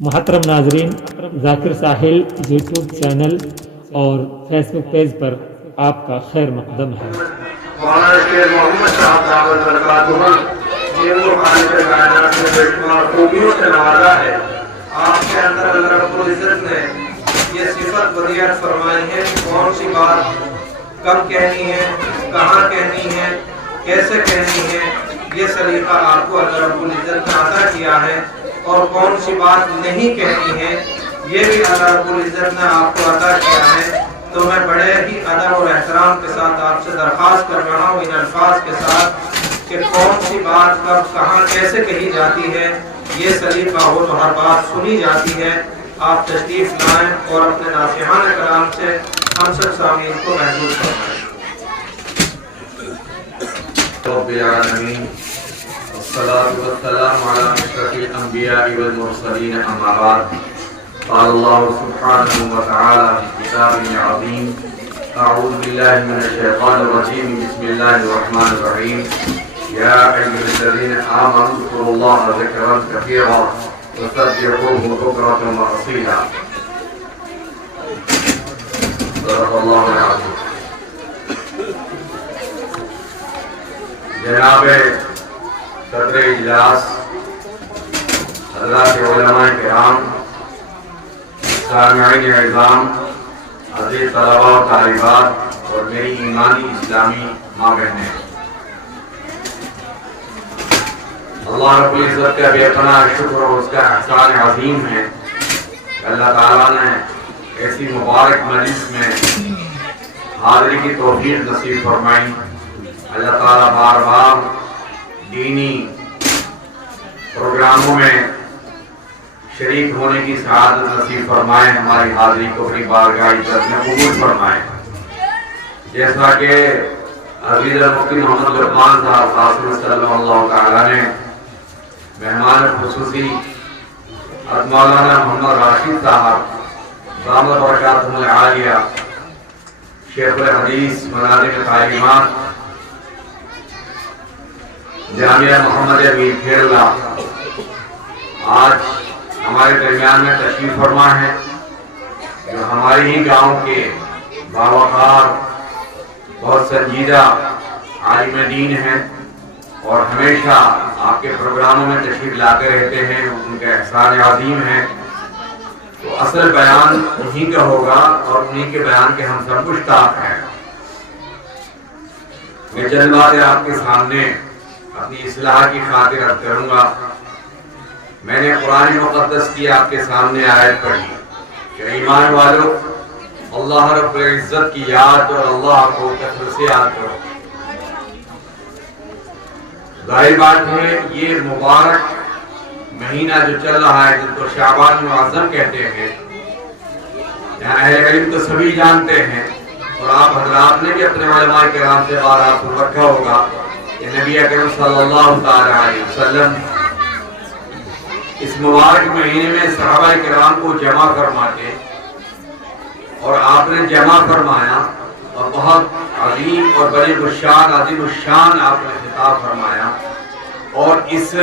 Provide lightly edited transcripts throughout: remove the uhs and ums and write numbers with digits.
محترم ناظرین، ذاکر ساحل YouTube channel اور فیس بک پیج پر آپ کا خیر مقدم ہے۔ مولانا شیر محمد صاحب دعوت برکاتہ جن کو خالق کائنات نے بے شمار خوبیوں سے نوازا ہے، آپ کے اندر اللہ رب العزت نے یہ صفت ودیعت فرمائی ہے کہ کون سی بات کب کہنی ہے، کہاں کہنی ہے، کیسے کہنی ہے، یہ سلیقہ آپ کو اللہ رب العزت نے عطا کیا ہے، اور کون سی بات نہیں کہنی ہے یہ بھی اللہ رب العزت نے آپ کو عطا کیا ہے۔ تو میں بڑے ہی ادب اور احترام کے ساتھ آپ سے درخواست کر رہا ہوں ان الفاظ کے ساتھ کہ کون سی بات کب کہاں کیسے کہی جاتی ہے، یہ سلیقہ ہو تو ہر بات سنی جاتی ہے۔ آپ تشریف لائیں اور اپنے ناصحانہ کلام سے ہم سب سامعین کو محظوظ فرمائیں۔ رب العالمین والصلاة والسلام على أشرف الأنبياء والمرسلين أما بعد قال الله سبحانه وتعالى في كتابه العظيم أعوذ بالله من الشيطان الرجيم بسم الله الرحمن الرحيم يا أيها الذين آمنوا اذكروا الله ذكرا كثيرا وسبحوه بكرة وأصيلا صدق الله العظيم۔ جناب صدر اجلاس، حضرات علماء کرام، سامعین اعظام، عزیز طلباء و طالبات اور میری ایمانی اسلامی ماں بہنیں، اللہ رب العزت کا بے پناہ شکر اور اس کا احسان عظیم ہے کہ اللہ تعالیٰ نے ایسی مبارک مجلس میں حاضری کی توفیق نصیب فرمائی۔ اللہ تعالیٰ بار بار دینی پروگراموں میں شریک ہونے کی سعادت نصیب فرمائے، ہماری حاضری کو اپنی بارگاہ عزت میں قبول فرمائے۔ جیسا کہ عزیز مفتی محمد لقمان صاحب قاسم صلی اللہ تعالیٰ نے مہمان خصوصی مولانا محمد راشد صاحب دامت برکاتہ العالیہ شیخ الحدیث مناظم تعلیمات جامعہ محمد امین کیرلا آج ہمارے درمیان میں تشریف فرما ہے، جو ہمارے ہی گاؤں کے باوقار بہت سنجیدہ عالم دین ہیں اور ہمیشہ آپ کے پروگراموں میں تشریف لاتے رہتے ہیں، ان کا احسان عظیم ہے۔ تو اصل بیان انہی کا ہوگا اور انہی کے بیان کے ہم سب مشتاق ہیں۔ میں چند باتیں آپ کے سامنے اپنی اصلاح کی خاطر عرض کروں گا۔ میں نے قرآن مقدس کی آپ کے سامنے آیت پڑھی کہ ایمان والو اللہ رب العزت کی یاد اور اللہ کو کثرت سے یاد کرو۔ ظاہر بات ہے یہ مبارک مہینہ جو چل رہا ہے جس کو شعبان معظم کہتے ہیں، یہاں اہل علم تو سبھی جانتے ہیں اور آپ حضرات نے بھی اپنے علماء کرام سے بار آپ کو رکھا ہوگا کہ نبی اکرم صلی اللہ علیہ وسلم اس مبارک مہینے میں صحابہ کرام کو جمع فرماتے اور آپ نے جمع فرمایا اور بہت عظیم اور بڑے عظیم الشان آپ نے خطاب فرمایا، اور اس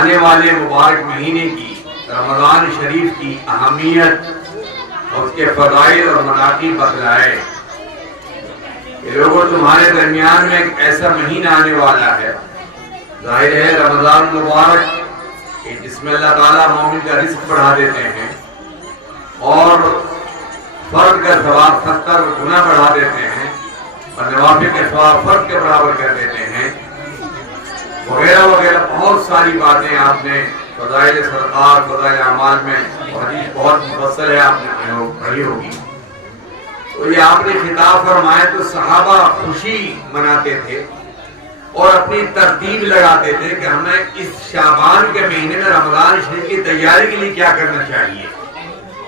آنے والے مبارک مہینے کی رمضان شریف کی اہمیت اور اس کے فضائل اور مناقب بتلائے کہ لوگوں تمہارے درمیان میں ایک ایسا مہینہ آنے والا ہے، ظاہر ہے رمضان مبارک کہ جس میں اللہ تعالیٰ مومن کا رزق بڑھا دیتے ہیں اور فرد کا ثواب 70 گنا بڑھا دیتے ہیں اور نوافل کے ثواب فرد کے برابر کر دیتے ہیں، وغیرہ وغیرہ بہت ساری باتیں آپ نے فضائل صدقات فضائل اعمال میں حدیث بہت مفصل ہے، آپ نے پڑھی ہوگی۔ تو یہ آپ نے خطاب فرمایا تو صحابہ خوشی مناتے تھے اور اپنی ترتیب لگاتے تھے کہ ہمیں اس شعبان کے مہینے میں رمضان شریف کی تیاری کے لیے کیا کرنا چاہیے۔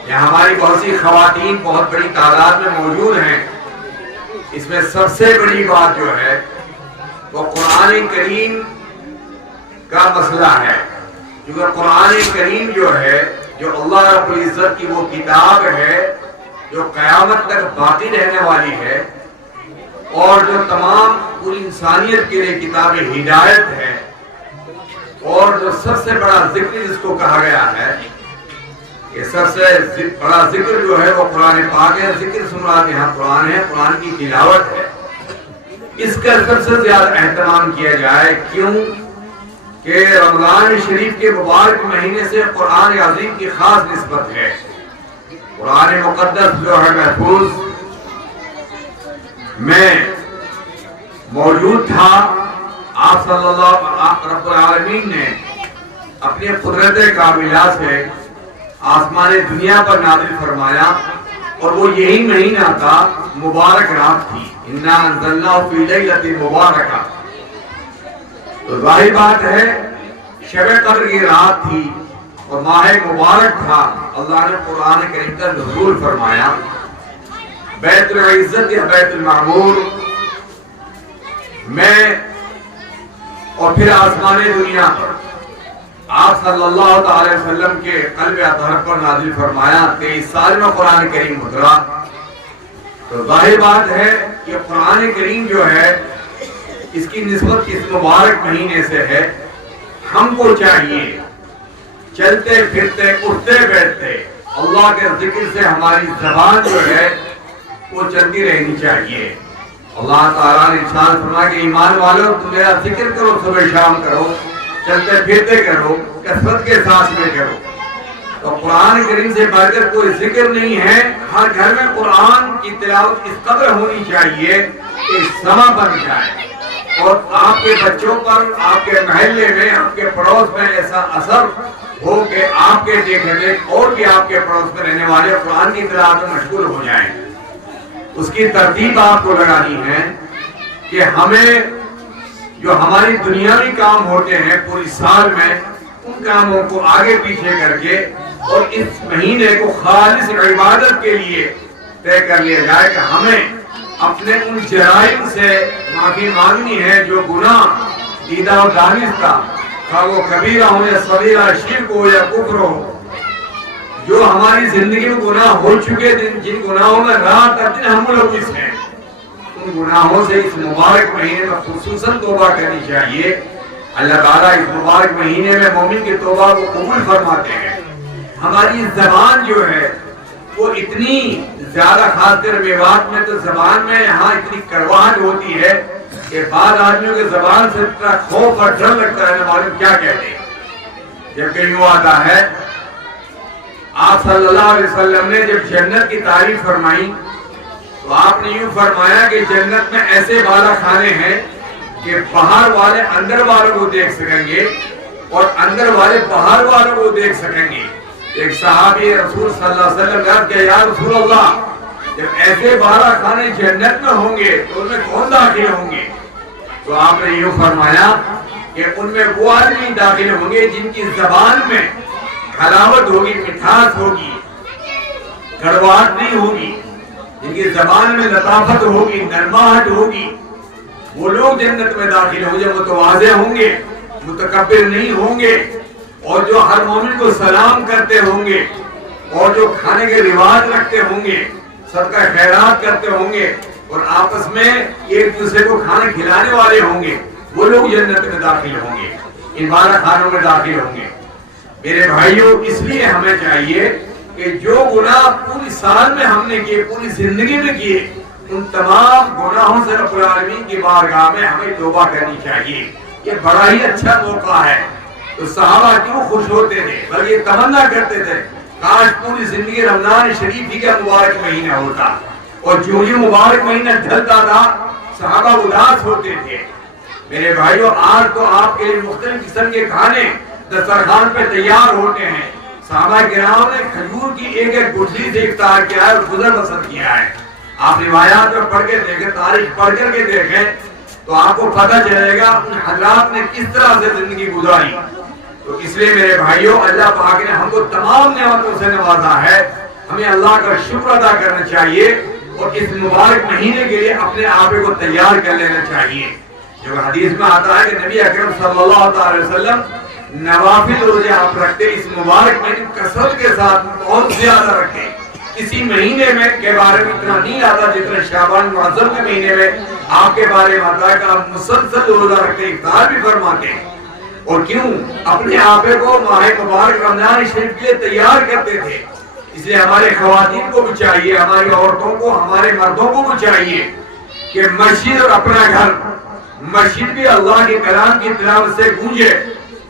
یہاں ہماری بہت سی خواتین بہت بڑی تعداد میں موجود ہیں، اس میں سب سے بڑی بات جو ہے وہ قرآن کریم کا مسئلہ ہے، کیونکہ قرآن کریم جو ہے جو اللہ رب العزت کی وہ کتاب ہے جو قیامت تک باقی رہنے والی ہے اور جو تمام پوری انسانیت کے لیے کتاب ہدایت ہے، اور جو سب سے بڑا ذکر جس کو کہا گیا ہے، یہ سب سے بڑا ذکر جو ہے وہ قرآن پاک ہے. ذکر سنات یہاں قرآن ہے، قرآن کی تلاوت ہے. اس کا سب سے زیادہ اہتمام کیا جائے. کیوں کہ رمضان شریف کے مبارک مہینے سے قرآن عظیم کی خاص نسبت ہے. قرآن مقدس جو ہے محفوظ میں موجود تھا. آپ صلی اللہ رب العالمین نے اپنی قدرت کاملہ سے آسمان دنیا پر نازل فرمایا، اور وہ یہی مہینہ تھا، مبارک رات تھی. اِنَّا أَنزَلْنَاهُ فِي لَيْلَةٍ مُبَارَكَةٍ. تو ظاہر بات ہے شب قدر کی رات تھی اور ماہ مبارک تھا. اللہ نے قرآن کریم کا نزول فرمایا. بیت العزت یا بیت المعمور میں اور پھر آسمان دنیا پر آپ صلی اللہ تعالی وسلم کے قلب اطہر پر نازل فرمایا. 23 سال میں قرآن کریم اترا. تو ظاہر بات ہے کہ قرآن کریم جو ہے اس کی نسبت اس مبارک مہینے سے ہے. ہم کو چاہیے چلتے پھرتے اٹھتے بیٹھتے اللہ کے ذکر سے ہماری زبان جو ہے وہ چلتی رہنی چاہیے. اللہ تعالیٰ نے ارشاد فرمایا کہ ایمان والو تم میرا ذکر کرو، صبح شام کرو، چلتے پھرتے کرو، کثرت کے ساتھ میں کرو. تو قرآن کریم سے بڑھ کر کوئی ذکر نہیں ہے. ہر گھر میں قرآن کی تلاوت اس قدر ہونی چاہیے کہ سما بن جائے اور آپ کے بچوں پر، آپ کے محلے میں، آپ کے پڑوس میں ایسا اثر ہو کہ آپ کے دیکھنے میں اور بھی آپ کے پڑوس میں رہنے والے قرآن کی تلاوت میں مشغول ہو جائیں. اس کی ترتیب آپ کو لگانی ہے کہ ہمیں جو ہماری دنیاوی کام ہوتے ہیں پوری سال میں، ان کاموں کو آگے پیچھے کر کے اور اس مہینے کو خالص عبادت کے لیے طے کر لیا جائے کہ ہمیں اپنے ان جرائم سے معافی مانگنی ہے جو گناہ دیدہ و دانستہ، خواہ وہ کبیرہ ہو یا صغیرہ، شرک ہو یا کفر ہو، جو ہماری زندگی میں گناہ ہو چکے، جن گناہوں میں رات اور دن ہم ملوث ہیں، ان گناہوں سے اس مبارک مہینے میں خصوصاً توبہ کرنی چاہیے. اللہ تعالیٰ اس مبارک مہینے میں مومن کی توبہ کو قبول فرماتے ہیں. ہماری زبان جو ہے وہ اتنی زیادہ، خاص کر میوات میں تو زبان میں یہاں اتنی کرواہٹ ہوتی ہے کہ بعض آدمیوں کے زبان سے اتنا خوف اور ڈر لگتا ہے، معلوم کیا کہتے ہیں. جب کہ یوں آتا ہے آپ صلی اللہ علیہ وسلم نے جب جنت کی تعریف فرمائی تو آپ نے یوں فرمایا کہ جنت میں ایسے بالا خانے ہیں کہ باہر والے اندر والوں کو دیکھ سکیں گے اور اندر والے باہر والوں کو دیکھ سکیں گے. ایک صحابی رسول صلی اللہ علیہ وسلم کہا کہ یا رسول اللہ، جب ایسے بالا خانے جنت میں ہوں گے تو ان میں کون داخل ہوں گے؟ تو آپ نے یوں فرمایا کہ ان میں وہ آدمی داخل ہوں گے جن کی زبان میں حلاوت ہوگی، مٹھاس ہوگی، کڑواہٹ نہیں ہوگی، جن کی زبان میں لطافت ہوگی، نرماہٹ ہوگی. وہ لوگ جنت میں داخل ہوں گے، متواضع ہوں گے، متکبر نہیں ہوں گے، اور جو ہر مومن کو سلام کرتے ہوں گے، اور جو کھانے کے رواج رکھتے ہوں گے، صدقہ خیرات کرتے ہوں گے، اور آپس میں ایک دوسرے کو کھانا کھلانے والے ہوں گے، وہ لوگ جنت میں داخل ہوں گے، ان 12 خانوں میں داخل ہوں گے. میرے بھائیوں، اس لیے ہمیں چاہیے کہ جو گناہ پوری سال میں ہم نے کیے، پوری زندگی میں کیے، ان تمام گناہوں سے رب العالمین کی بارگاہ میں ہمیں توبہ کرنی چاہیے. یہ بڑا ہی اچھا موقع ہے. تو صحابہ کیوں خوش ہوتے تھے، بلکہ یہ تمنا کرتے تھے کاش پوری زندگی رمضان شریف ہی کا مبارک مہینہ ہوتا. اور جو یہ مبارک مہینہ ڈھلتا تھا صحابہ اداس ہوتے تھے. میرے بھائیوں، آج تو آپ کے لیے مختلف قسم کے کھانے دسترخوان پہ تیار ہوتے ہیں. صحابہ کرام نے کھجور کی ایک ایک گٹھلی سے افطار کیا ہے اور گزر بسر کیا ہے. آپ روایات میں پڑھ کے دیکھیں، تاریخ پڑھ کر کے دیکھیں تو آپ کو پتہ چلے گا ان حضرات نے کس طرح سے زندگی گزاری. تو اس لیے میرے بھائیوں، اللہ پاک نے ہم کو تمام نعمتوں سے نوازا ہے. ہمیں اللہ کا شکر ادا کرنا چاہیے اور اس مبارک مہینے کے لیے اپنے آپ کو تیار کر لینا چاہیے. جو حدیث میں آتا ہے کہ نبی اکرم صلی اللہ تعالی وسلم نوافل روزے آپ رکھتے، اس مبارک مہینے کثرت کے ساتھ بہت زیادہ رکھتے. کسی مہینے میں کے بارے میں اتنا نہیں آتا جتنا شعبان معظم کے مہینے میں آپ کے بارے میں آتا ہے کہ آپ مسلسل روزہ رکھتے، افطار بھی فرماتے ہیں. اور کیوں اپنے آپ کو ماہ مبارک رمضان شریف کے لیے تیار کرتے تھے. اس لیے ہمارے خواتین کو بھی چاہیے, ہماری عورتوں کو, ہمارے مردوں کو بھی چاہیے کہ مسجد اور اپنا گھر, مسجد بھی اللہ کے کلام کی تلاوت سے گونجے,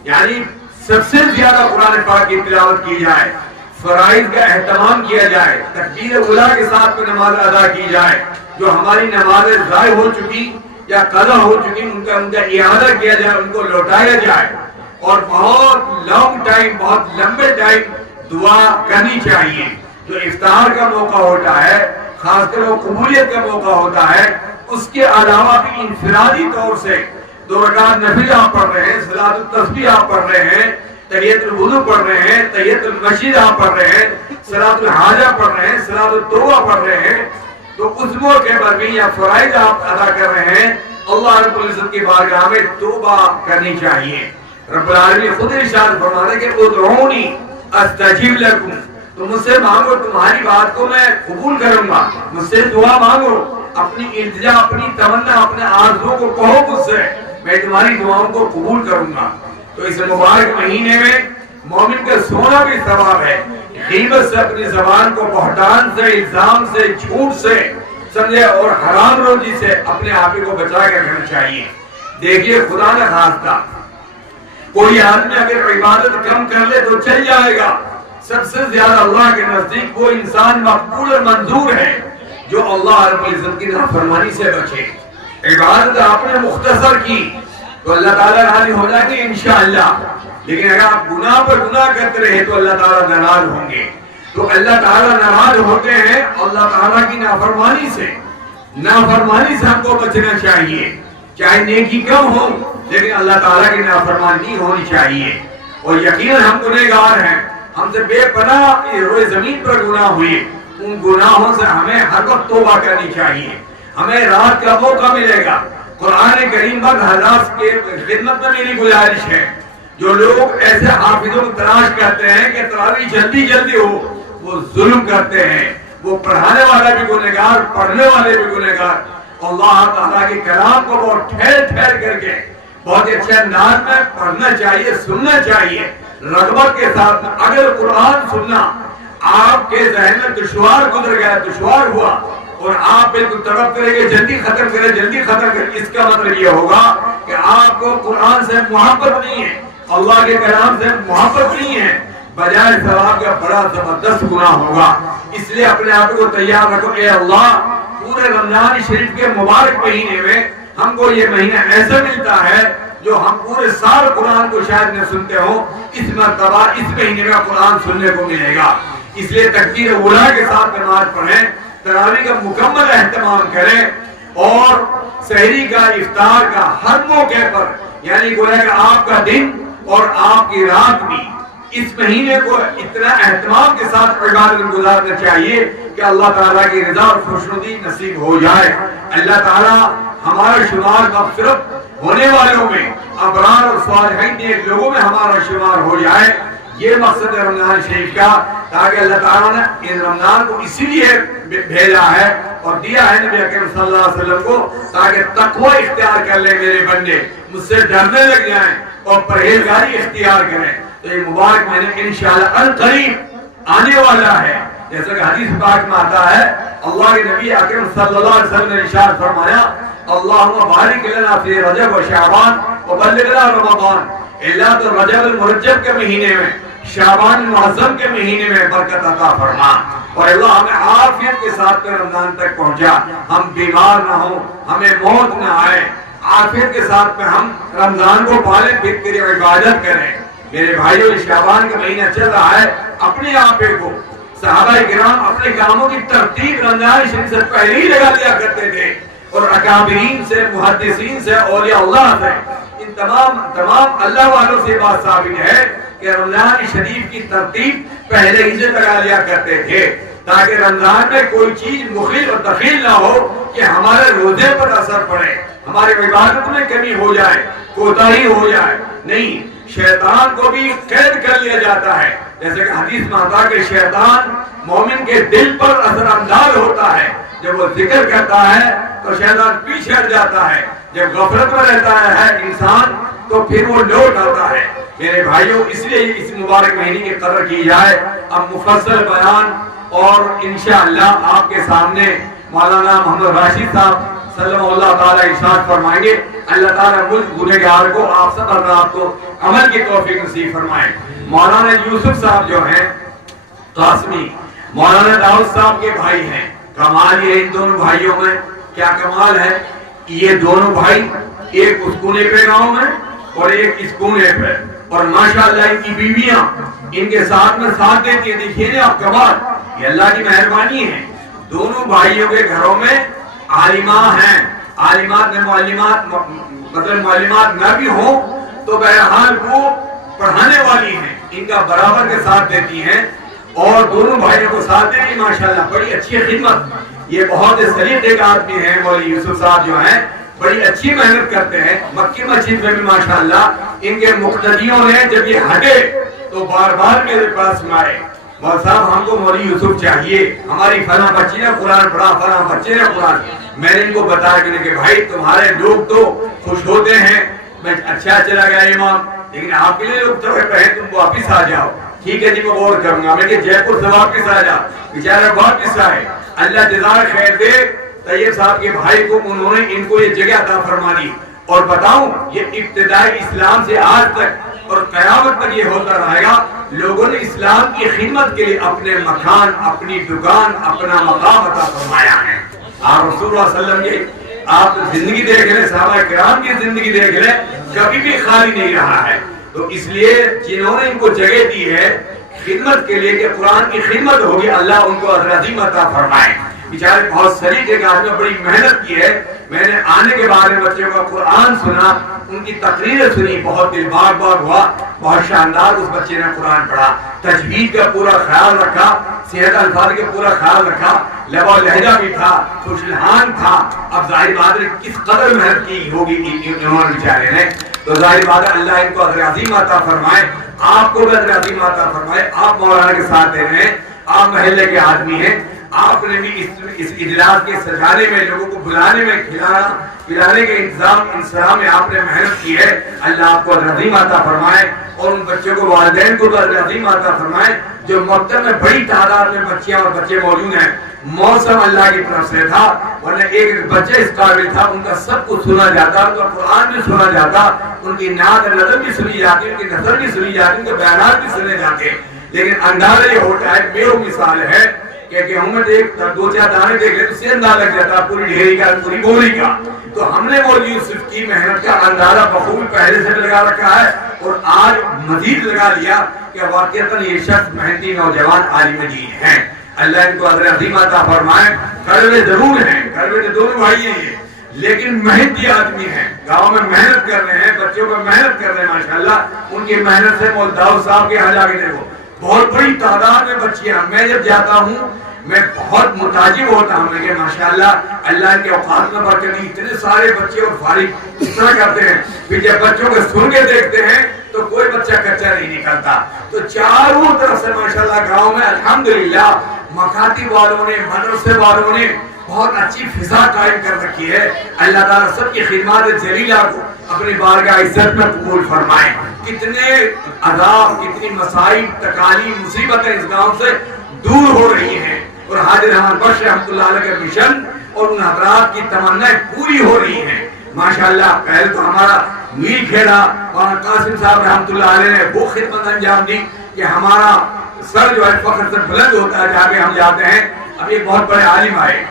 یعنی سب سے زیادہ قرآن پاک کی تلاوت کی جائے, فرائض کا اہتمام کیا جائے, تکبیر اولیٰ کے ساتھ میں نماز ادا کی جائے, جو ہماری نمازیں ضائع ہو چکی یا قضا ہو چکی ان کا اعادہ کیا جائے, ان کو لوٹایا جائے, اور بہت لانگ ٹائم, بہت لمبے ٹائم دعا کرنی چاہیے. جو افطار کا موقع ہوتا ہے, خاص کر وہ قبولیت کا موقع ہوتا ہے, اس کے علاوہ بھی انفرادی طور سے 2 رکعت نفل آپ پڑھ رہے ہیں, صلاۃ التسبیح آپ پڑھ رہے ہیں, تحیۃ الوضو پڑھ رہے ہیں, تحیۃ المسجد آپ پڑھ رہے ہیں, صلاۃ الحاجہ پڑھ رہے ہیں, صلاۃ التوبہ پڑھ رہے ہیں, تو اس موقع پر بھی یا فرائض آپ ادا کر رہے ہیں, اللہ رب العزت کی بارگاہ میں توبہ کرنی چاہیے. رب العالمین خود ارشاد فرماتا ہے کہ ادعونی استجیب لکم, تم مجھ سے مانگو تمہاری بات کو میں قبول کروں گا, مجھ سے دعا مانگو, اپنی التجا, اپنی تمنا, اپنے آرزو کو کہو مجھ سے, میں تمہاری دعاؤں کو قبول کروں گا. تو اس مبارک مہینے میں مومن کا سونا بھی ثواب ہے. غیبت سے, اپنی زبان کو بہتان سے, الزام سے, جھوٹ سے سمجھے, اور حرام روزی سے اپنے آپ کو بچا کے رکھنا چاہیے. دیکھیے خدا نہ خواستہ کوئی آدمی اگر عبادت کم کر لے تو چل جائے گا, سب سے زیادہ اللہ کے نزدیک وہ انسان مقبول اور منظور ہے جو اللہ رب العزت کی نافرمانی سے بچے. عبادت آپ نے مختصر کی تو اللہ تعالیٰ راضی ہو جائیں گے انشاءاللہ, لیکن اگر آپ گناہ پر گناہ کرتے رہے تو اللہ تعالیٰ ناراض ہوں گے. تو اللہ تعالیٰ ناراض ہوتے ہیں اللہ تعالیٰ کی نافرمانی سے. نافرمانی سے ہم کو بچنا چاہیے, چاہے نیکی کم ہو لیکن اللہ تعالیٰ کی نافرمانی نہیں ہونی چاہیے. اور یقیناً ہم گنہگار ہیں, ہم سے بے پناہ روئے زمین پر گناہ ہوئے, ان گناہوں سے ہمیں ہر وقت توبہ کرنی چاہیے. ہمیں رات کا موقع ملے گا. قرآن کریم پر حضرات کے خدمت میں میری گزارش ہے, جو لوگ ایسے حافظوں کو تلاش کرتے ہیں کہ تراویح جلدی جلدی ہو, وہ ظلم کرتے ہیں. وہ پڑھانے والا بھی گنہگار, پڑھنے والے بھی گنہگار. اللہ تعالیٰ کے کلام کو بہت ٹھہر ٹھہر کر کے بہت اچھے انداز میں پڑھنا چاہیے, سننا چاہیے رغبت کے ساتھ. اگر قرآن سننا آپ کے ذہن میں دشوار گزر گیا, دشوار ہوا, اور آپ بالکل طلب کریں گے جلدی ختم کریں, جلدی ختم کریں, اس کا مطلب یہ ہوگا کہ آپ کو قرآن سے محبت نہیں ہے, اللہ کے کلام سے محبت نہیں ہے, بجائے ثواب کا بڑا زبردست گناہ ہوگا. اس لیے اپنے آپ کو تیار رکھو. اے اللہ, پورے رمضان شریف کے مبارک مہینے میں ہم کو یہ مہینہ ایسا ملتا ہے جو ہم پورے سال قرآن کو شاید نہ سنتے ہوں, اس مرتبہ اس مہینے میں قرآن سننے کو ملے گا. اس لیے تکبیر اولیٰ کے ساتھ نماز پڑھیں, تراویح کا مکمل اہتمام کریں, اور سحری کا, افطار کا ہر موقع پر, یعنی گویا کہ آپ کا دن اور آپ کی رات بھی اس مہینے کو اتنا اہتمام کے ساتھ عبادت گزارنا چاہیے کہ اللہ تعالیٰ کی رضا اور خوشنودی نصیب ہو جائے. اللہ تعالیٰ ہمارا شمار مغفرت ہونے والوں میں, ابرار اور صالحین نیک لوگوں میں ہمارا شمار ہو جائے. یہ مقصد ہے رمضان شریف کا, تاکہ اللہ تعالیٰ نے اس رمضان کو اسی لیے بھیجا ہے اور دیا ہے نبی اکرم صلی اللہ علیہ وسلم کو, تاکہ تقوی اختیار کر لیں میرے بندے, مجھ سے ڈرنے لگ جائیں اور پرہیزگاری اختیار کریں. تو یہ مبارک مہینے انشاءاللہ القریب آنے والا ہے. جیسا کہ حدیث پاک میں آتا ہے, اللہ کے نبی اکرم صلی اللہ علیہ وسلم نے ارشاد فرمایا, اللہم بارک لنا فی رجب و شعبان وبلغنا رمضان. اللہ تو رجب المرجب کے مہینے میں, شعبان المعظم کے مہینے میں برکت عطا فرما, اور اللہ ہمیں عافیت کے ساتھ رمضان تک پہنچا, ہم بیمار نہ ہوں, ہمیں موت نہ آئے, عافیت کے ساتھ میں ہم رمضان کو پالیں, پھر تیری عبادت کریں. میرے بھائیوں, شعبان کا مہینہ چل رہا ہے, اپنے آپے کو, صحابہ کرام اپنے کاموں کی ترتیب رمضان شریف سے پہلے ہی لگا دیا کرتے تھے, اور اکابرین سے, محدثین سے, اولیاء اللہ سے, ان تمام اللہ والوں سے بات ثابت ہے کہ رمضان شریف کی ترتیب پہلے ہی سے لگا لیا کرتے تھے, تاکہ رمضان میں کوئی چیز مخل اور دخیل نہ ہو کہ ہمارے روزے پر اثر پڑے, ہماری عبادت میں کمی ہو جائے, کوتاہی ہو جائے. نہیں, شیطان کو بھی قید کر لیا جاتا ہے. جیسے کہ حدیث میں آتا ہے کہ شیطان مومن کے دل پر اثر انداز ہوتا ہے. جب وہ ذکر کرتا ہے تو شیطان پیچھے ہٹ جاتا ہے, جب غفلت میں رہتا ہے انسان تو پھر وہ لوٹ آتا ہے۔ میرے بھائیوں، اس لیے اس مبارک مہینے کی قدر کی جائے۔ اب مفصل بیان اور انشاءاللہ آپ کے سامنے مولانا محمد راشد صاحب صلی اللہ تعالیٰ ارشاد فرمائیں گے۔ اللہ تعالیٰ ملک گنہگار کو، آپ سب حضرات کو عمل کی توفیق نصیب فرمائیں۔ مولانا یوسف صاحب جو ہیں قاسمی، مولانا داؤد صاحب کے بھائی ہیں۔ کمال یہ ان دونوں بھائیوں میں کیا کمال ہے، یہ دونوں بھائی ایک اس کونے پہ گاؤں میں اور ایک اس کونے پہ، اور ماشاءاللہ ان کی بیویاں ان کے ساتھ میں ساتھ دیتی ہیں۔ دیکھیے نا آپ کمال، یہ اللہ کی مہربانی ہے۔ دونوں بھائیوں کے گھروں میں عالماں ہیں، عالمات میں معلمات، مطلب معلمات نہ بھی ہوں تو بہرحال وہ پڑھانے والی ہیں، ان کا برابر کے ساتھ دیتی ہیں، اور دونوں بھائیوں کو ساتھ دیں گی۔ ماشاءاللہ بڑی اچھی خدمت، یہ بہت سلیقے کا آدمی ہیں مولوی یوسف صاحب جو ہیں، بڑی اچھی محنت کرتے ہیں۔ مکی مسجد میں بھی ماشاءاللہ ان کے مقتدیوں نے جب یہ ہٹے تو بار بار میرے پاس آئے، مول صاحب ہم کو مولوی یوسف چاہیے، ہماری فلاں بچی نے قرآن پڑھا، فلاں بچے نے قرآن۔ میں نے ان کو بتایا کہ بھائی تمہارے لوگ تو خوش ہوتے ہیں، میں اچھا چلا گیا امام، لیکن آپ کے لیے لوگ تو کہیں تم واپس آ جاؤ۔ ٹھیک ہے جی میں غور کروں گا۔ میں کہ جے پور سے واپس آ جا، بیچارہ واپس آئے، اللہ جزائے خیر دے طیب صاحب کے بھائی کو، انہوں نے ان کو یہ جگہ عطا فرما دی۔ اور بتاؤں یہ ابتدائی اسلام سے آج تک اور قیامت تک یہ ہوتا رہے گا، لوگوں نے اسلام کی خدمت کے لیے اپنے مکان، اپنی دکان، اپنا مقام عطا فرمایا ہے۔ آپ رسول اللہ صلی اللہ علیہ وسلم کی آپ زندگی دیکھ لیں، صحابہ کرام کی زندگی دیکھ لیں، کبھی بھی خالی نہیں رہا ہے۔ تو اس لیے جنہوں نے ان کو جگہ دی ہے خدمت کے لیے کہ قرآن کی خدمت ہوگی، اللہ ان کو اجر عظیم عطا فرمائے۔ بیچارے بہت سلیقے کے آدمی، بڑی محنت کی ہے۔ میں نے آنے کے بعد میں بچوں کا قرآن سنا، ان کی تقریریں سنی، بہت دل باغ باغ ہوا، بہت شاندار اس بچے نے قرآن پڑھا، تجوید کا پورا خیال رکھا، صحت الفاظ کا پورا خیال رکھا، لب و لہجہ بھی تھا، خوش لہان تھا۔ اب ظاہر بات ہے کس قدر محنت کی ہوگی انہوں نے بیچارے نے، تو ظاہر بات ہے اللہ ان کو اجر عظیم عطا فرمائے، آپ کو بھی اجر عظیم عطا فرمائے۔ آپ مولانا کے ساتھ دے رہے ہیں، آپ محلے کے آدمی ہیں، آپ نے بھی اس اجلاس کے سجانے میں، لوگوں کو بلانے میں، پلانے کے انتظام میں آپ نے محنت کی ہے۔ اللہ آپ کو اجر عظیم عطا فرمائے، اور ان بچوں کو، والدین کو اجر عظیم عطا فرمائے جو مکتب میں بڑی تعداد میں بچیاں اور بچے موجود ہیں۔ موسم اللہ کی طرف سے تھا، ورنہ ایک بچے اس قابل تھا، ان کا سب کچھ سنا جاتا، ان کا قرآن بھی سنا جاتا، ان کی نعت نظر بھی سنی جاتی، ان کی نظر بھی سنی جاتی، ان کے بیانات بھی سنے جاتے۔ لیکن اندازہ یہ ہوتا ہے، میرو مثال ہے کہ گیہوں میں دو چار دانے دیکھ لے تو سے اندازہ لگ جاتا پوری ڈھیری کا، پوری بوری کا۔ تو ہم نے مولوی یوسف کی محنت کا اندازہ بخوبی پہلے سے لگا رکھا ہے، اور آج مزید لگا لیا کہ واقعتاً یہ شخص محنتی نوجوان عالم دین ہیں۔ اللہ ان کو اجر عظیم عطا فرمائے۔ کڑوے ضرور ہیں، کڑوے تو دونوں بھائی ہیں یہ، لیکن محنتی آدمی ہیں، گاؤں میں محنت کر رہے ہیں، بچوں کو محنت کر رہے ہیں ماشاءاللہ۔ ان کی محنت سے مول داؤد صاحب کے یہاں جا کے دیکھو، بہت بڑی تعداد میں بچیاں، میں جب جاتا ہوں میں بہت متعجب ہوتا ہوں کہ ماشاءاللہ اللہ ان کے اوقات میں برکت دی، اتنے سارے بچے اور فارغ اس طرح کرتے ہیں۔ پھر جب بچوں کو سن کے دیکھتے ہیں تو کوئی بچہ کچا نہیں نکلتا۔ تو چاروں طرف سے ماشاءاللہ گاؤں میں الحمدللہ مکاتب والوں نے، مدرسے والوں نے بہت اچھی فضا قائم کر رکھی ہے۔ اللہ تعالیٰ سب کی خدمات جلیلہ کو اپنی بارگاہ عزت میں قبول فرمائے۔ کتنے عذاب، کتنی مصائب، تکالیف، مصیبتیں اس گاؤں سے دور ہو رہی ہیں، اور حاضر رحمان بخش رحمۃ اللہ علیہ کا مشن اور ان حضرات کی تمنائیں پوری ہو رہی ہیں ماشاءاللہ۔ پہلے تو ہمارا میر کھیڑا اور قاسم صاحب رحمۃ اللہ علیہ نے وہ خدمت انجام دی کہ ہمارا سر جو ہے فخر سے بلند ہوتا ہے جا کے ہم جاتے ہیں۔ اب ایک بہت بڑے عالم آئے،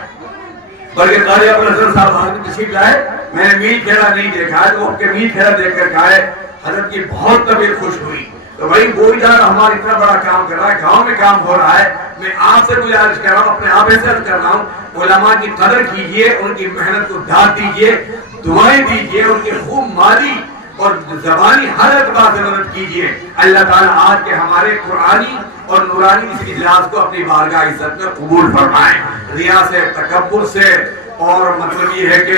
بلکہ قاری ابو الحسن صاحب حضرت تشریف لائے، میں نے میر کھیڑا نہیں دیکھا ہے، وہ کے میر کھیڑا دیکھ کر کہا ہے حضرت کی بہت طبیعت خوش ہوئی۔ تو بھائی وہی جانا ہمارا اتنا بڑا کام کر رہا ہے، گاؤں میں کام ہو رہا ہے۔ میں آپ سے گزارش کر رہا ہوں، اپنے آپ سے عرض کر رہا ہوں، علماء کی قدر کیجئے، ان کی محنت کو داد دیجئے، دعائیں دیجئے، ان کی خوب مالی اور زبانی ہر اعتبار سے مدد کیجئے۔ اللہ تعالیٰ آج کے ہمارے قرآنی اور نورانی اس اجلاس کو اپنی بارگاہ عزت میں قبول فرمائیں۔ ریا سے، تکبر سے، اور مطلب یہ ہے کہ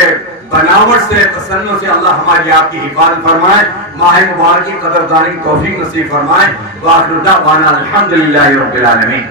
بناوٹ سے، تصنع سے اللہ ہماری آپ کی حفاظت فرمائے۔ ماہ مبارک کی قدردانی توفیق نصیب فرمائے۔ وآخر دعوانا الحمدللہ رب العالمین۔